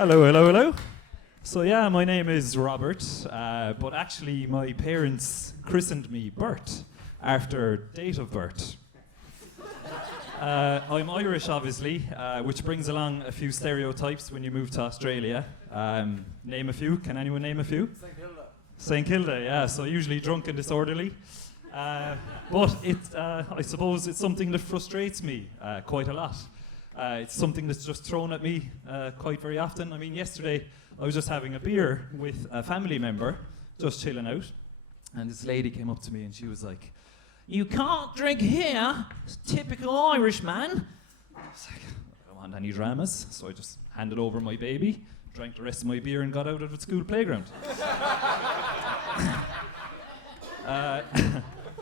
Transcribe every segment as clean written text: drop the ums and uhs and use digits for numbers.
Hello, hello, hello. So yeah, my name is Robert, but actually my parents christened me Bert after date of birth. I'm Irish, obviously, which brings along a few stereotypes when you move to Australia. Name a few. Can anyone name a few? St Kilda. St Kilda, yeah. So usually drunk and disorderly. But I suppose it's something that frustrates me quite a lot. It's something that's just thrown at me quite very often. I mean, yesterday I was just having a beer with a family member, just chilling out, and this lady came up to me and she was like, "You can't drink here, it's typical Irish man." I was like, "I don't want any dramas," so I just handed over my baby, drank the rest of my beer and got out of the school playground.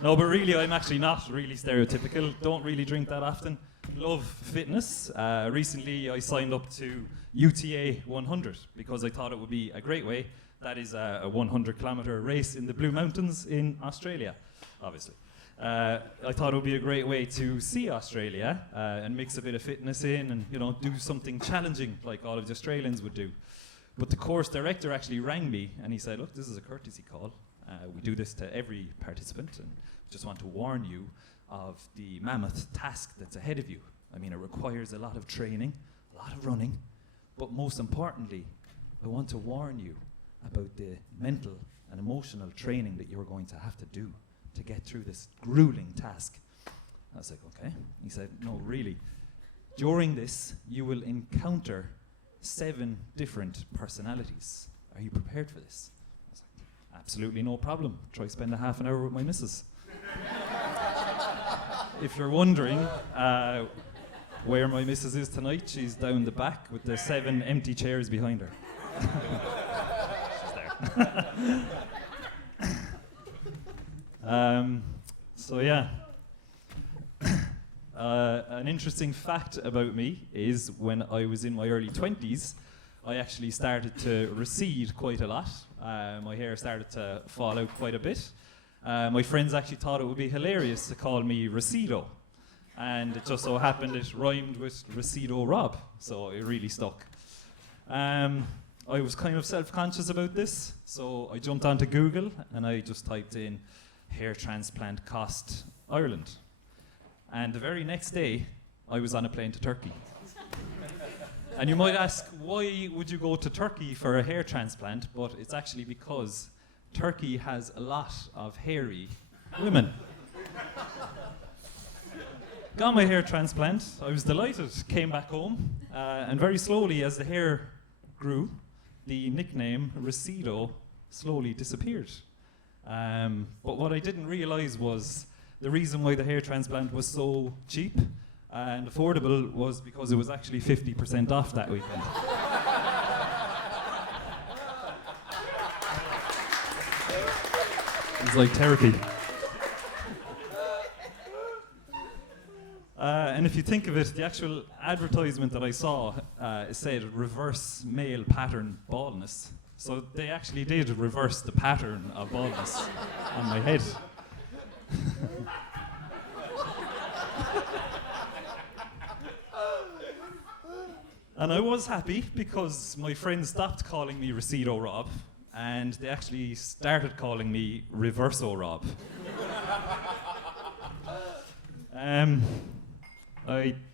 No, but really, I'm actually not really stereotypical. Don't really drink that often. Love fitness. Recently, I signed up to UTA 100 because I thought it would be a great way. That is a 100-kilometer race in the Blue Mountains in Australia, obviously. I thought it would be a great way to see Australia and mix a bit of fitness in and, you know, do something challenging like all of the Australians would do. But the course director actually rang me and he said, "Look, this is a courtesy call. We do this to every participant and just want to warn you of the mammoth task that's ahead of you. I mean, it requires a lot of training, a lot of running, but most importantly, I want to warn you about the mental and emotional training that you're going to have to do to get through this grueling task." I was like, "Okay." He said, "No, really. During this, you will encounter 7 different personalities. Are you prepared for this?" I was like, "Absolutely no problem. Try spend a half an hour with my missus." If you're wondering where my missus is tonight, she's down the back with the 7 empty chairs behind her. She's there. So yeah. An interesting fact about me is when I was in my early 20s, I actually started to recede quite a lot. My hair started to fall out quite a bit. My friends actually thought it would be hilarious to call me Recedo. And it just so happened it rhymed with Recedo Rob, so it really stuck. I was kind of self-conscious about this, so I jumped onto Google and I just typed in hair transplant cost Ireland. And the very next day, I was on a plane to Turkey. And you might ask, why would you go to Turkey for a hair transplant? But it's actually because Turkey has a lot of hairy women. Got my hair transplant. I was delighted. Came back home. And very slowly, as the hair grew, the nickname Recedo slowly disappeared. But what I didn't realize was the reason why the hair transplant was so cheap and affordable was because it was actually 50% off that weekend. It was like therapy. And if you think of it, the actual advertisement that I saw said reverse male pattern baldness. So they actually did reverse the pattern of baldness on my head. And I was happy because my friends stopped calling me Recedo Rob and they actually started calling me Reverso Rob.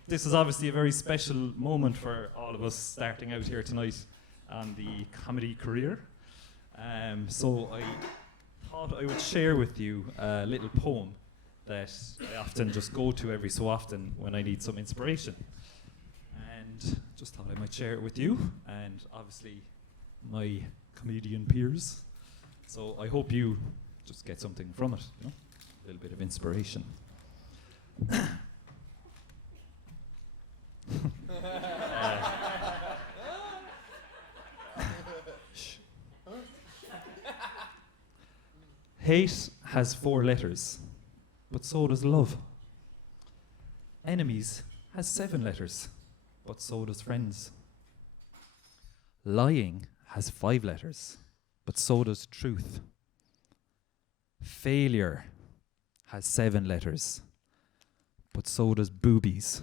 This is obviously a very special moment for all of us starting out here tonight on the comedy career. So I thought I would share with you a little poem that I often just go to every so often when I need some inspiration. And just thought I might share it with you and obviously my comedian peers. So I hope you just get something from it, you know? A little bit of inspiration. Hate has 4 letters, but so does love. Enemies has 7 letters, but so does friends. Lying has 5 letters, but so does truth. Failure has 7 letters, but so does boobies.